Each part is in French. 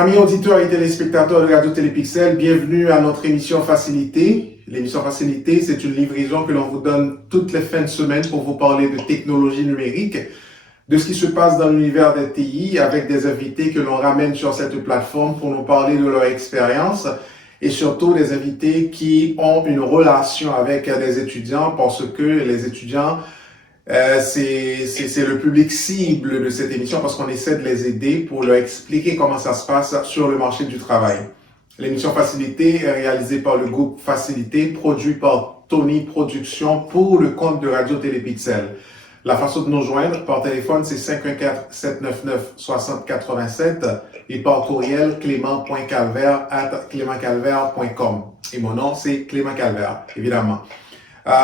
Amis auditeurs et téléspectateurs de Radio Télépixel, bienvenue à notre émission Facilité. L'émission Facilité, c'est une livraison que l'on vous donne toutes les fins de semaine pour vous parler de technologie numérique, de ce qui se passe dans l'univers des TI avec des invités que l'on ramène sur cette plateforme pour nous parler de leur expérience et surtout des invités qui ont une relation avec les étudiants parce que les étudiants c'est le public cible de cette émission parce qu'on essaie de les aider pour leur expliquer comment ça se passe sur le marché du travail. L'émission Facilité est réalisée par le groupe Facilité, produit par Tony Productions pour le compte de Radio Télépixel. La façon de nous joindre par téléphone, c'est 514-799-6087 et par courriel clément.calvaire@clémentcalvaire.com. Et mon nom, c'est Clément Calvaire, évidemment.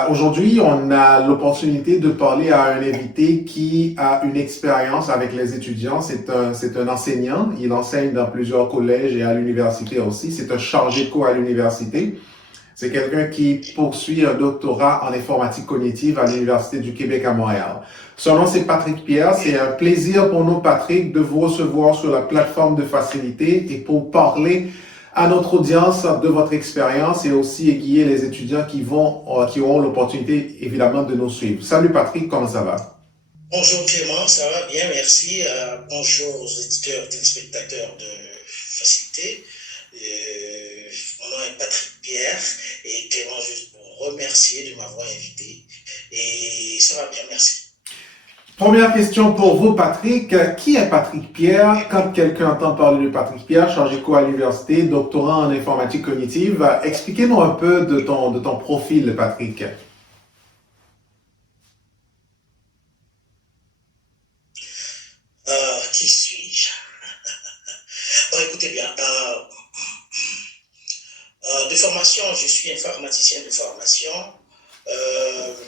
Aujourd'hui, on a l'opportunité de parler à un invité qui a une expérience avec les étudiants. C'est un enseignant. Il enseigne dans plusieurs collèges et à l'université aussi. C'est un chargé de cours à l'université. C'est quelqu'un qui poursuit un doctorat en informatique cognitive à l'Université du Québec à Montréal. Son nom, c'est Patrick Pierre. C'est un plaisir pour nous, Patrick, de vous recevoir sur la plateforme de Facilité et pour parler à notre audience de votre expérience et aussi aiguiller les étudiants qui auront l'opportunité, évidemment, de nous suivre. Salut Patrick, comment ça va? Bonjour Clément, ça va bien, merci. Bonjour aux éditeurs et téléspectateurs de Facilité. Mon nom est Patrick Pierre et Clément, juste pour remercier de m'avoir invité. Et ça va bien, merci. Première question pour vous, Patrick. Qui est Patrick Pierre? Quand quelqu'un entend parler de Patrick Pierre, chargé de cours à l'université, doctorant en informatique cognitive, expliquez-nous un peu de ton profil, Patrick. Qui suis-je? Bon, écoutez bien, de formation, je suis informaticien de formation.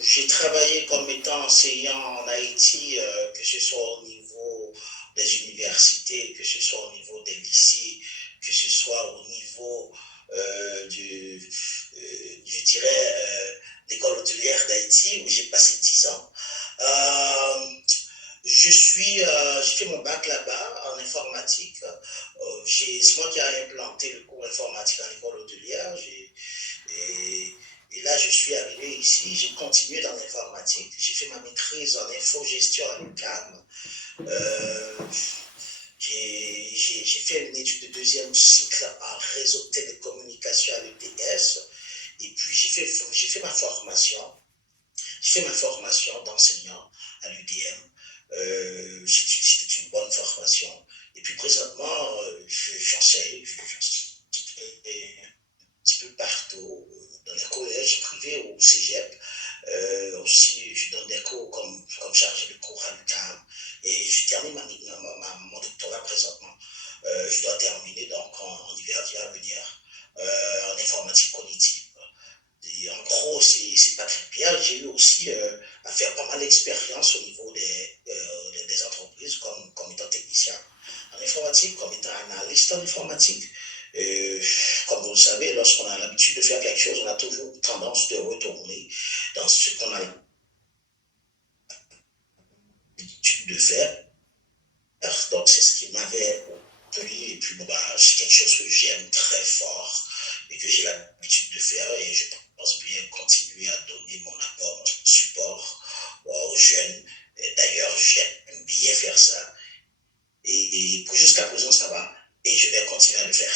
J'ai travaillé comme étant enseignant en Haïti, que ce soit au niveau des universités, que ce soit au niveau des lycées, que ce soit au niveau je dirais, l'école hôtelière d'Haïti, où j'ai passé 10 ans. J'ai fait mon bac là-bas en informatique. C'est moi qui ai implanté le cours informatique en école hôtelière. Et là, je suis arrivé ici, j'ai continué dans l'informatique. J'ai fait ma maîtrise en infogestion à l'UQAM. J'ai fait une étude de deuxième cycle en réseau de télécommunications à l'ETS. Et puis, j'ai fait ma formation. J'ai fait ma formation d'enseignant à l'UDM. C'était une bonne formation. Et puis, présentement, j'enseigne un petit peu partout, dans les collèges privés ou au cégep. Aussi, je donne des cours comme chargé de cours à l'UQAM. Et je termine mon doctorat présentement. Je dois terminer donc en hiver qui va venir en informatique cognitive. Et en gros, c'est Patrick Pierre. J'ai eu aussi à faire pas mal d'expérience au niveau des entreprises comme étant technicien en informatique, comme étant analyste en informatique. Comme vous le savez, lorsqu'on a l'habitude de faire quelque chose, on a toujours tendance de retourner dans ce qu'on a l'habitude de faire. Donc, c'est ce qui m'avait pris. Et puis, c'est quelque chose que j'aime très fort et que j'ai l'habitude de faire. Et je pense bien continuer à donner mon apport, mon support aux jeunes. Et d'ailleurs, j'aime bien faire ça. Et jusqu'à présent, ça va. Et je vais continuer à le faire.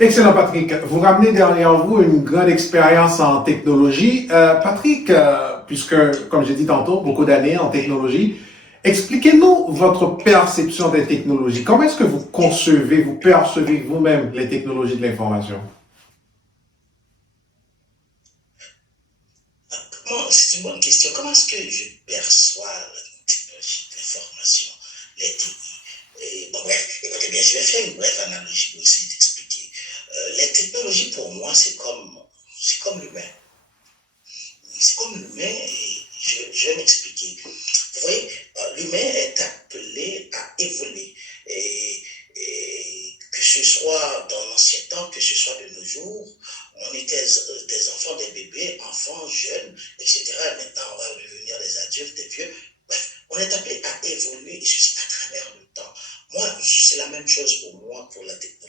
Excellent, Patrick. Vous ramenez derrière vous une grande expérience en technologie. Patrick, puisque, comme j'ai dit tantôt, beaucoup d'années en technologie, expliquez-nous votre perception des technologies. Comment est-ce que vous concevez, vous percevez vous-même les technologies de l'information? C'est une bonne question. Comment est-ce que je perçois la technologie de l'information, les TI? Bref, écoutez bien, je vais faire une brève analogie pour essayer d'expliquer. Les technologies, pour moi, c'est comme l'humain. C'est comme l'humain et je vais m'expliquer. Vous voyez, l'humain est appelé à évoluer. Et que ce soit dans l'ancien temps, que ce soit de nos jours, on était des enfants, des bébés, enfants, jeunes, etc. Et maintenant, on va devenir des adultes, des vieux. Bref, on est appelé à évoluer et ceci à travers le temps. Moi, c'est la même chose pour moi, pour la technologie.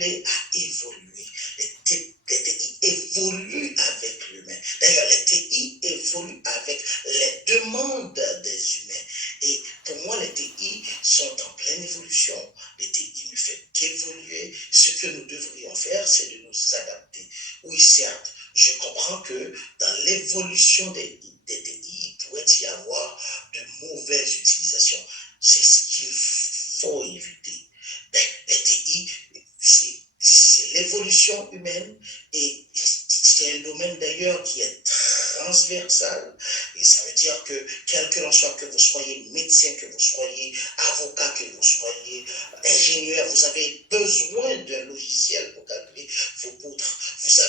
appelés à évoluer. Les TI évoluent avec l'humain. D'ailleurs, les TI évoluent avec les demandes des humains. Et pour moi, les TI sont en pleine évolution. Les TI ne font qu'évoluer. Ce que nous devrions faire, c'est de nous adapter. Oui, certes, je comprends que dans l'évolution des TI, il pourrait y avoir de mauvaises utilisations. C'est ce qu'il faut éviter. Mais les TI, c'est l'évolution humaine et c'est un domaine d'ailleurs qui est transversal et ça veut dire que quel que l'on soit, que vous soyez médecin, que vous soyez avocat, que vous soyez ingénieur, vous avez besoin d'un logiciel pour calculer vos poutres.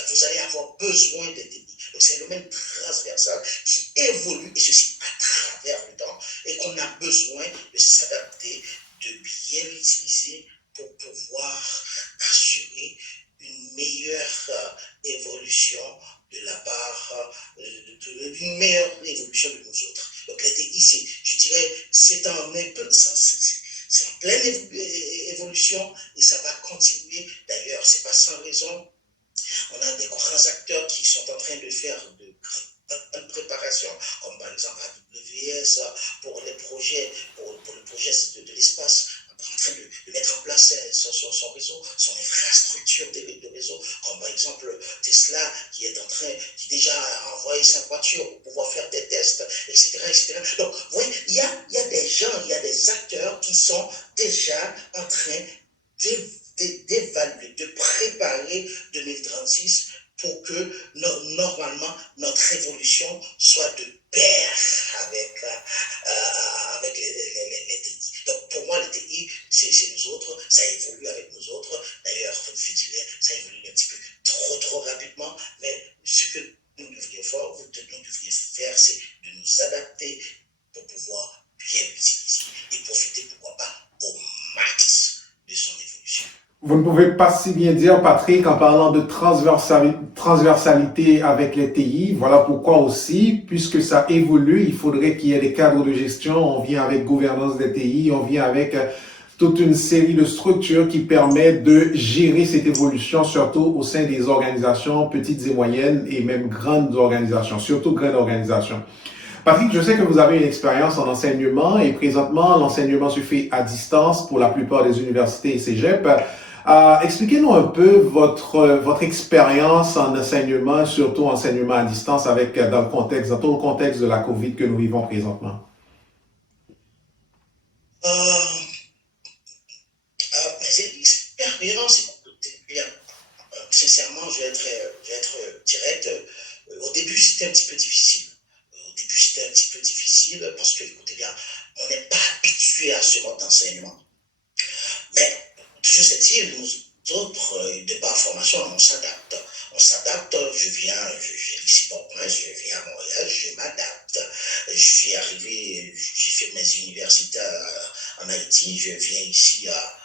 Vous allez avoir besoin de TI. Donc c'est un domaine transversal qui évolue et ceci à travers le temps et qu'on a besoin de s'adapter, de bien l'utiliser pour pouvoir assurer une meilleure évolution de la part, une meilleure évolution de nous autres. Donc les TI, je dirais, c'est en pleine évolution et ça va continuer. D'ailleurs, c'est pas sans raison. On a des grands acteurs qui sont en train de faire de grandes préparations, comme par exemple AWS pour les projets, pour le projet de l'espace, en train de mettre en place son réseau, son infrastructure de réseau, comme par exemple Tesla qui qui déjà a envoyé sa voiture pour pouvoir faire des tests, etc. etc. Donc, vous voyez, il y a des gens, il y a des acteurs qui sont déjà en train d'évaluer, de préparer 2036 pour que normalement notre évolution soit de pair avec les TI. Donc pour moi, les TI, c'est nous autres, ça évolue avec nous autres. D'ailleurs, je dirais, ça évolue un petit peu trop rapidement, mais ce que nous devrions faire, c'est de nous adapter pour pouvoir bien l'utiliser et profiter, pourquoi pas, au max de son évolution. Vous ne pouvez pas si bien dire, Patrick, en parlant de transversalité avec les TI. Voilà pourquoi aussi, puisque ça évolue, il faudrait qu'il y ait des cadres de gestion. On vient avec gouvernance des TI, on vient avec toute une série de structures qui permettent de gérer cette évolution, surtout au sein des organisations petites et moyennes et même grandes organisations, surtout grandes organisations. Patrick, je sais que vous avez une expérience en enseignement et présentement, l'enseignement se fait à distance pour la plupart des universités et cégep. Expliquez-nous un peu votre expérience en enseignement, surtout enseignement à distance dans tout le contexte de la COVID que nous vivons présentement. Mes expériences, sincèrement, je vais être direct. Au début, c'était un petit peu difficile. Parce que, écoutez bien, on n'est pas habitué à ce mode d'enseignement. Mais toujours c'est-il, nous autres, de par formation, on s'adapte. J'ai ici Port-au-Prince, je viens à Montréal, je m'adapte. Je suis arrivé, j'ai fait mes universités en Haïti, je viens ici à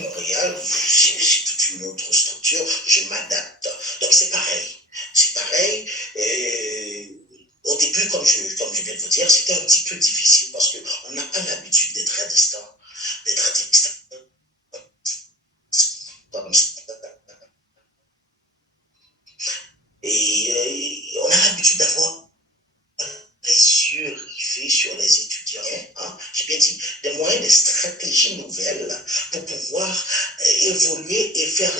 Montréal, c'est toute une autre structure, je m'adapte. Donc c'est pareil. Au début, comme je viens de vous dire, c'était un petit peu difficile parce qu'on n'a pas l'habitude d'être à distance. Et on a l'habitude d'avoir les yeux rivés sur les étudiants. J'ai bien dit, des moyens, des stratégies nouvelles pour pouvoir évoluer et faire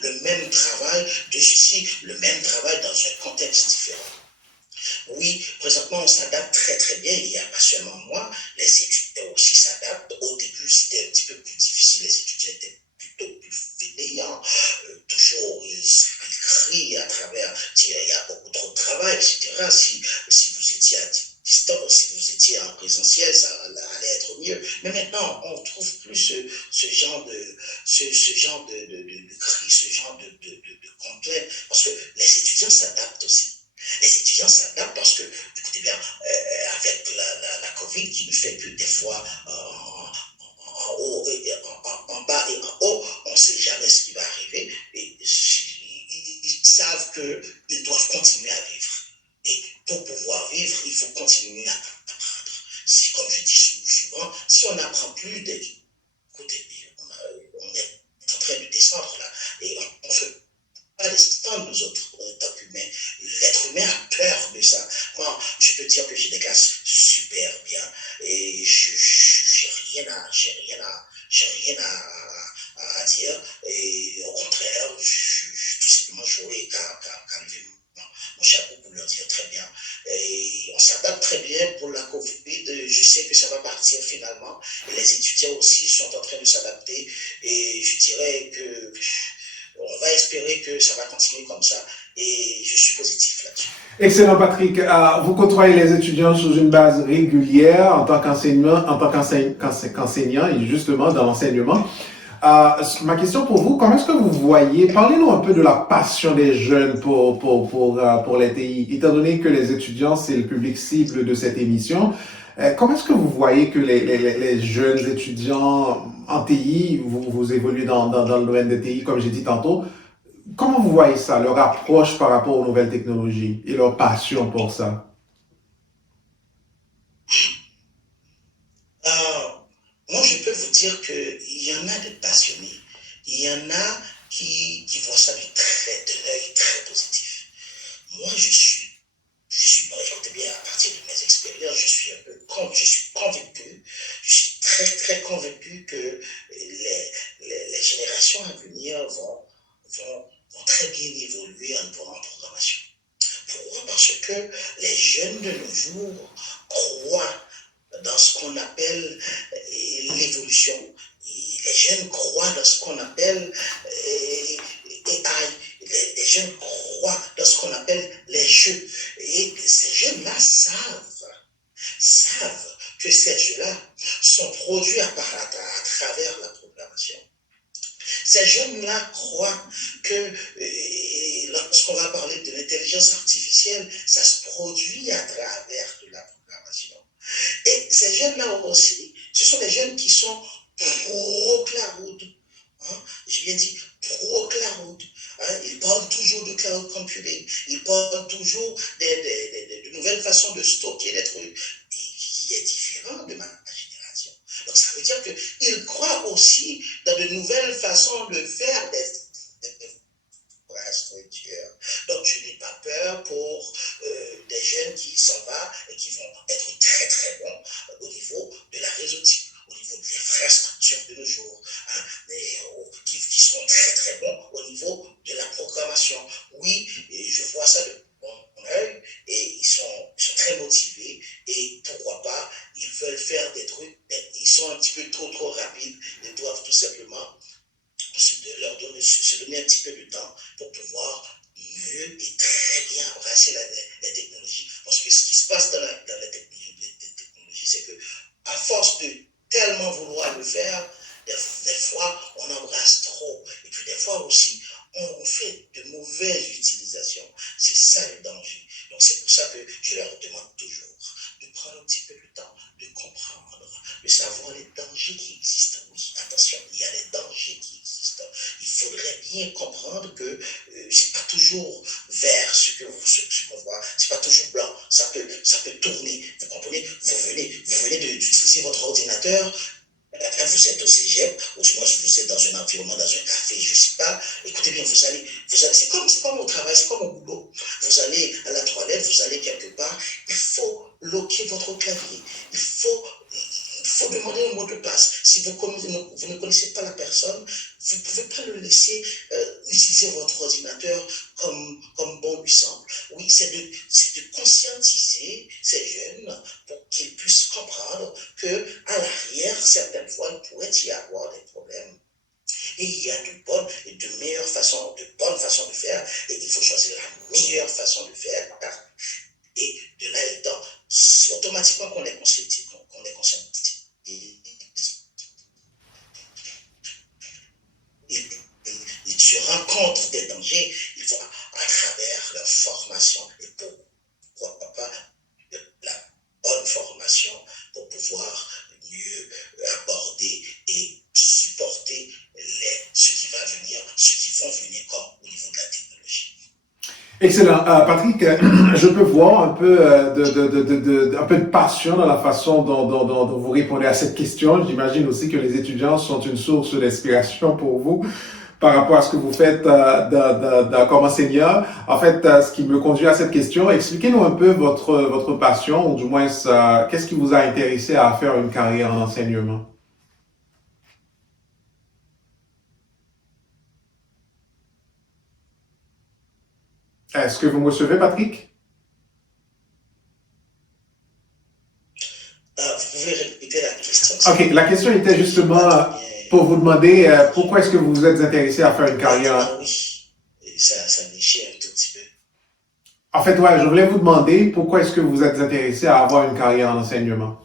le même travail, le même travail dans un contexte différent. Oui, présentement, on s'adapte très bien. Il n'y a pas seulement moi, les étudiants aussi s'adaptent. Au début, c'était un petit peu plus difficile. Les étudiants étaient plutôt plus fainéants. Toujours, ils crient à travers, dire il y a beaucoup trop de travail, etc. Si vous étiez à distance, si vous étiez en présentiel, ça allait être mieux. Mais maintenant, on ne trouve plus ce genre de cris, ce genre de complaintes, parce que les étudiants s'adaptent aussi. Les étudiants s'adaptent parce que, écoutez bien, avec la COVID qui nous fait que des fois, en haut, en bas et en haut, on ne sait jamais ce qui va arriver. Et ils savent qu'ils doivent continuer à vivre. Et pour pouvoir vivre, il faut continuer à apprendre. Comme je dis souvent, si on n'apprend plus, écoutez, on est en train de descendre là. rien à dire. Et au contraire, tout simplement, j'aurais qu'à lever mon chapeau pour leur dire très bien. Et on s'adapte très bien pour la Covid. Je sais que ça va partir finalement. Et les étudiants aussi sont en train de s'adapter. Et je dirais que on va espérer que ça va continuer comme ça. Et je suis positif là-dessus. Excellent, Patrick. Vous côtoyez les étudiants sur une base régulière en tant qu'enseignant, qu'enseignant et justement dans l'enseignement. Ma question pour vous, comment est-ce que vous voyez, parlez-nous un peu de la passion des jeunes pour les TI, étant donné que les étudiants, c'est le public cible de cette émission. Comment est-ce que vous voyez que les jeunes étudiants en TI, vous évoluez dans le domaine des TI, comme j'ai dit tantôt, comment vous voyez ça, leur approche par rapport aux nouvelles technologies et leur passion pour ça? Moi, je peux vous dire qu'il y en a des passionnés. Il y en a qui voient ça de l'œil très positif. Moi, bon, écoutez bien, à partir de mes expériences, je suis convaincu, je suis très, très convaincu que les générations à venir vont très bien évoluer en programmation. Pourquoi? Parce que les jeunes de nos jours croient dans ce qu'on appelle l'évolution. Les jeunes croient dans ce qu'on appelle AI. Les jeunes croient dans ce qu'on appelle les jeux. Et ces jeunes-là savent que ces jeux-là sont produits à travers la programmation. Ces jeunes-là croient que lorsqu'on va parler de l'intelligence artificielle, ça se produit à travers de la programmation. Et ces jeunes-là aussi, ce sont des jeunes qui sont pro-cloud. Hein? J'ai bien dit pro-cloud. Hein? Ils parlent toujours de cloud computing. Ils parlent toujours de nouvelles façons de stocker des trucs qui est différent de ma génération. Donc ça veut dire qu'ils croient aussi dans de nouvelles façons de faire des structures. Donc je n'ai pas peur pour des jeunes qui s'en vont et qui vont être très très bons au niveau de la réseautique, au niveau de l'infrastructure de nos jours, hein, qui seront très très bons au niveau de la programmation. Oui, je vois ça de bon œil et ils sont très motivés et pourquoi pas, ils veulent faire des trucs, mais ils sont un petit peu trop rapides, ils doivent tout simplement se donner un petit peu de temps pour pouvoir mieux et très bien embrasser la technologie. Parce que ce qui se passe dans la technologie, c'est que à force de tellement vouloir le faire, des fois on embrasse trop. Et puis des fois aussi, on fait de mauvaises utilisations. C'est ça le danger. Donc c'est pour ça que je leur demande toujours de prendre un petit peu de temps, de comprendre, de savoir les dangers qui existent. Oui, attention, il y a des dangers qui existent. Il faudrait bien comprendre que c'est pas toujours vert ce qu'on voit, c'est pas toujours blanc, ça peut tourner. Vous comprenez? Vous venez d'utiliser votre ordinateur. Vous êtes au cégep, ou du moins vous êtes dans un environnement, dans un café, je ne sais pas. Écoutez bien, vous allez c'est comme au travail, c'est comme au boulot. Vous allez à la toilette, vous allez quelque part, il faut loquer votre clavier. Il faut demander un mot de passe. Si vous ne connaissez pas la personne, vous ne pouvez pas le laisser utiliser votre ordinateur comme bon lui semble. Oui, c'est de conscientiser ces jeunes pour qu'ils puissent comprendre qu'à l'arrière, certaines fois, il pourrait y avoir des problèmes. Et il y a de bonnes et de bonnes façons de faire. Et il faut choisir la meilleure façon de faire. Et de là étant, automatiquement qu'on est conscientisé. Ils se rendent compte des dangers, ils vont à travers leur formation et pourquoi pas la bonne formation pour pouvoir mieux aborder et supporter ce qui va venir, ceux qui vont venir comme au niveau de la technologie. Excellent. Patrick, je peux voir un peu un peu de passion dans la façon dont vous répondez à cette question. J'imagine aussi que les étudiants sont une source d'inspiration pour vous par rapport à ce que vous faites comme enseignant. En fait, ce qui me conduit à cette question, expliquez-nous un peu votre passion, ou du moins, qu'est-ce qui vous a intéressé à faire une carrière en enseignement? Est-ce que vous me recevez, Patrick? Vous pouvez répéter la question, OK, la question était je n'ai pas très justement bien pour vous demander entendu. pourquoi est-ce que vous vous êtes intéressé à faire une Ah carrière. oui, et ça déchire un tout petit peu. En fait, ouais, je voulais vous demander pourquoi est-ce que vous êtes intéressé à avoir une carrière en enseignement.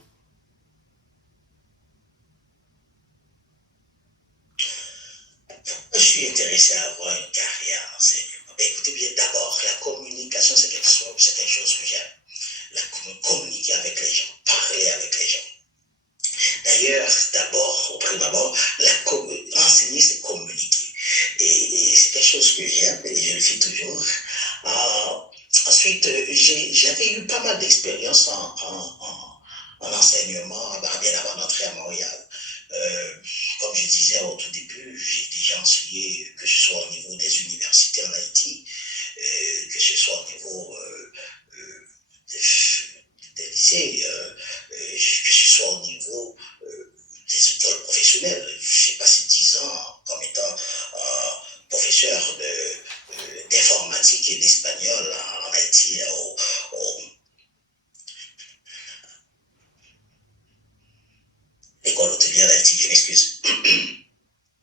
Je suis intéressé à avoir une carrière en enseignement. Ben, écoutez bien, d'abord, la communication, c'est quelque chose que j'aime. Communiquer avec les gens, parler avec les gens. D'ailleurs, d'abord, au prime abord, enseigner, c'est communiquer. Et c'est quelque chose que j'aime et je le fais toujours. Ensuite, j'avais eu pas mal d'expérience en enseignement bien avant d'entrer à Montréal. Euh, Comme je disais au tout début, j'ai déjà enseigné, que ce soit au niveau des universités en Haïti, que ce soit au niveau des lycées, que ce soit au niveau des écoles professionnelles. J'ai passé 10 ans comme étant professeur d'informatique et d'espagnol en Haïti, l'école hôtelière d'Haïti, je m'excuse.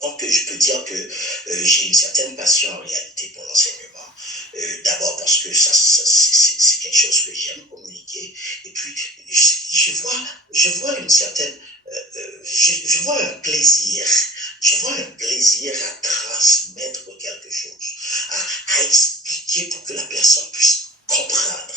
Donc, je peux dire que j'ai une certaine passion en réalité pour l'enseignement. D'abord parce que c'est quelque chose que j'aime communiquer. Et puis, je vois une certaine, je vois un plaisir. Je vois un plaisir à transmettre quelque chose, à expliquer pour que la personne puisse comprendre.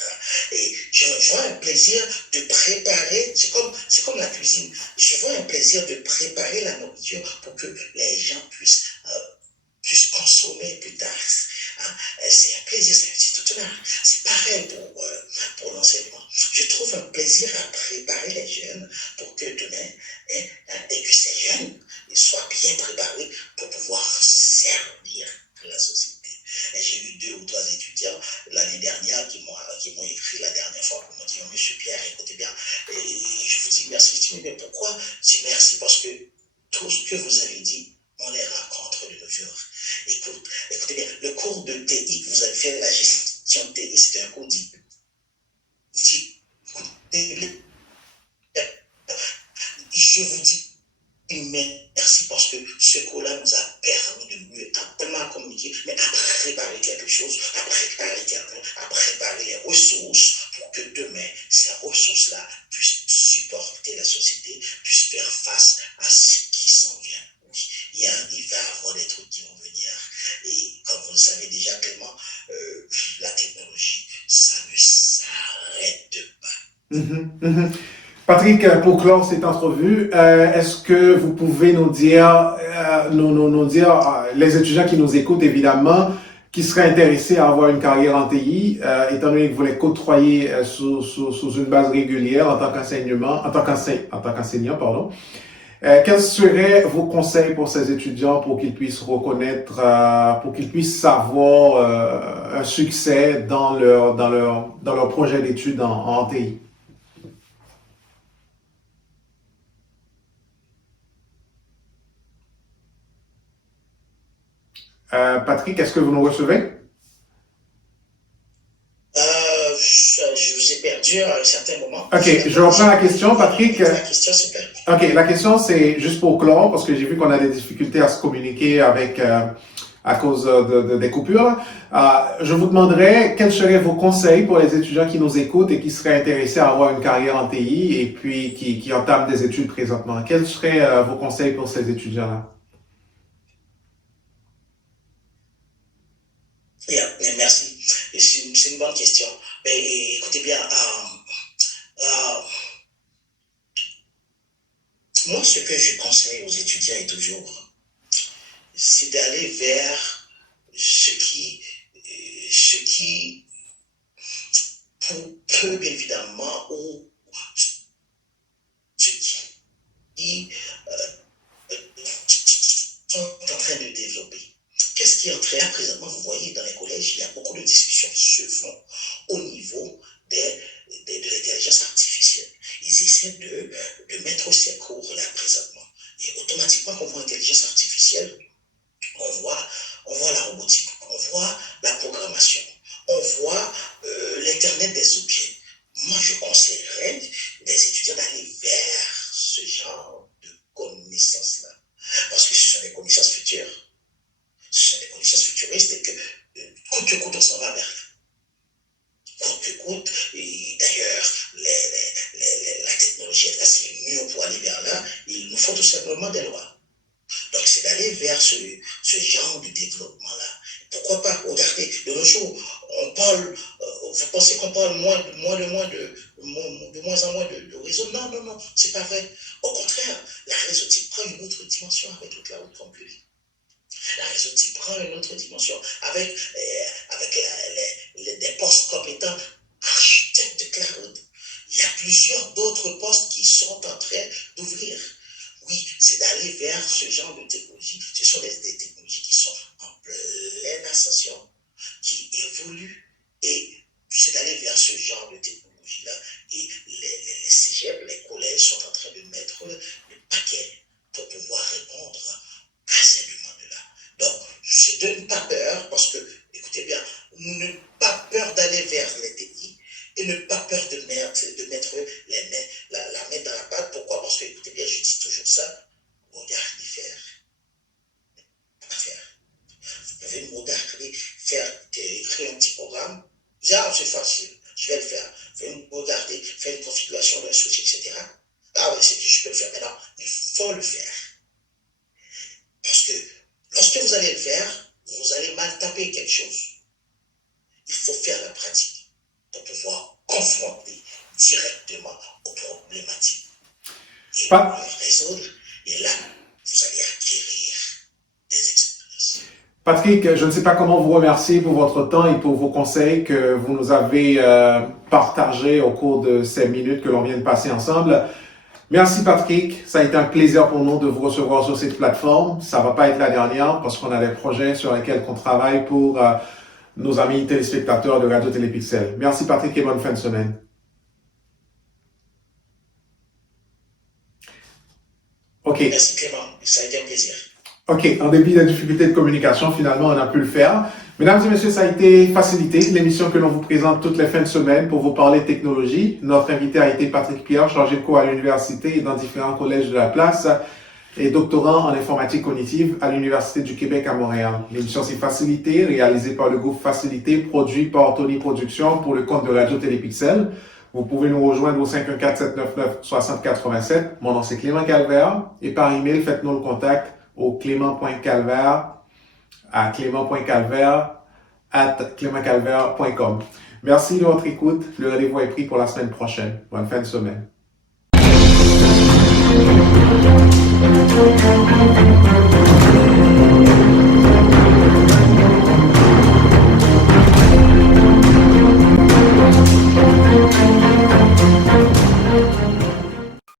Et je vois un plaisir de préparer, c'est comme la cuisine. Je vois un plaisir de préparer la nourriture pour que les gens puissent consommer plus tard. Hein? C'est un plaisir, c'est tout un c'est pareil pour l'enseignement. Je trouve un plaisir à préparer les jeunes pour que demain, et que ces jeunes soient bien préparés pour pouvoir servir la société. Et j'ai eu 2 ou 3 étudiants l'année dernière qui m'ont écrit la dernière fois pour me dire, Monsieur Pierre, écoutez bien, et je vous dis merci. Je dis, mais pourquoi? Je dis merci parce que tout ce que vous avez dit, on les rencontre de nos jours. Écoutez bien, le cours de TI que vous avez fait, la gestion de TI, c'était un cours dit, je vous dis merci parce que ce cours-là nous a permis de mieux, à communiquer, mais à préparer quelque chose, à préparer quelqu'un, à préparer les ressources pour que demain, ces ressources-là puissent supporter la société, puissent faire face à ce qui s'en vient. Oui, il va y avoir des trucs qui vont venir. Et comme vous le savez déjà, Clément, la technologie, ça ne s'arrête pas. Patrick, pour clore cette entrevue, est-ce que vous pouvez nous dire, les étudiants qui nous écoutent évidemment, qui seraient intéressés à avoir une carrière en TI, étant donné que vous les côtoyez sous une base régulière en tant qu'enseignant, pardon, quels seraient vos conseils pour ces étudiants pour qu'ils puissent reconnaître, pour qu'ils puissent savoir un succès dans leur projet d'études en TI? Patrick, est-ce que vous nous recevez? Je vous ai perdu à un certain moment. OK, je reprends la question, Patrick. La question s'est perdue. OK, la question, c'est juste pour clore, parce que j'ai vu qu'on a des difficultés à se communiquer à cause des coupures. Je vous demanderais quels seraient vos conseils pour les étudiants qui nous écoutent et qui seraient intéressés à avoir une carrière en TI et puis qui entament des études présentement. Quels seraient vos conseils pour ces étudiants-là? Merci. C'est une bonne question. Mais écoutez bien, moi, ce que je conseille aux étudiants est toujours, c'est d'aller vers ce qui peut bien évidemment, ou ce qui sont en train de développer. Qu'est-ce qui est en train, là, présentement, vous voyez, dans les collèges, il y a beaucoup de discussions qui se font au niveau de l'intelligence artificielle. Ils essaient de mettre ces cours-là présentement. Et automatiquement, quand on voit l'intelligence artificielle, on voit la robotique, on voit la programmation, on vers ce genre de développement-là. Pourquoi pas? Regardez, de nos jours, on parle, vous pensez qu'on parle de moins en moins de réseau? Non, non, non, c'est pas vrai. Au contraire, la réseautique prend une autre dimension avec le cloud computing. La réseautique prend une autre dimension avec des postes compétents architectes de cloud. Il y a plusieurs d'autres postes qui sont en train d'ouvrir. Oui, c'est d'aller vers ce genre de technologie. Ce sont des technologies qui sont en pleine ascension, qui évoluent, et c'est d'aller vers ce genre de technologie-là. Et les cégeps, les collèges sont en train de mettre le paquet pour pouvoir répondre à ces demandes-là. Donc, c'est de ne pas peur, parce que, écoutez bien, ne pas peur d'aller vers les TI et ne pas peur de mettre la main dans la pâte. Pourquoi? Parce que, écoutez bien, je dis toujours ça, regardez faire, pas faire. Vous pouvez me regarder écrire un petit programme, ah, c'est facile, je vais le faire. Vous pouvez me regarder, faire une configuration d'un switch, etc. Ah oui, je peux le faire. Maintenant, il faut le faire. Parce que lorsque vous allez le faire, vous allez mal taper quelque chose. Il faut faire la pratique pour pouvoir confronter directement aux problématiques et les résoudre. Et là, vous allez acquérir des expériences. Patrick, je ne sais pas comment vous remercier pour votre temps et pour vos conseils que vous nous avez partagés au cours de ces minutes que l'on vient de passer ensemble. Merci Patrick, ça a été un plaisir pour nous de vous recevoir sur cette plateforme. Ça va pas être la dernière parce qu'on a des projets sur lesquels on travaille pour nos amis téléspectateurs de Radio Télépixel. Merci Patrick et bonne fin de semaine. OK. Merci Clément, ça a été un plaisir. OK, en dépit des difficultés de communication, finalement, on a pu le faire. Mesdames et messieurs, ça a été Facilité, l'émission que l'on vous présente toutes les fins de semaine pour vous parler technologie. Notre invité a été Patrick Pierre, chargé de cours à l'université et dans différents collèges de la place et doctorant en informatique cognitive à l'Université du Québec à Montréal. L'émission c'est Facilité, réalisée par le groupe Facilité, produit par Tony Productions pour le compte de Radio Télépixel. Vous pouvez nous rejoindre au 514-799-6087. Mon nom c'est Clément Calvaire et par email, faites-nous le contact au clément.calvaire@clémentcalvaire.com. Merci de votre écoute. Le rendez-vous est pris pour la semaine prochaine. Bonne fin de semaine.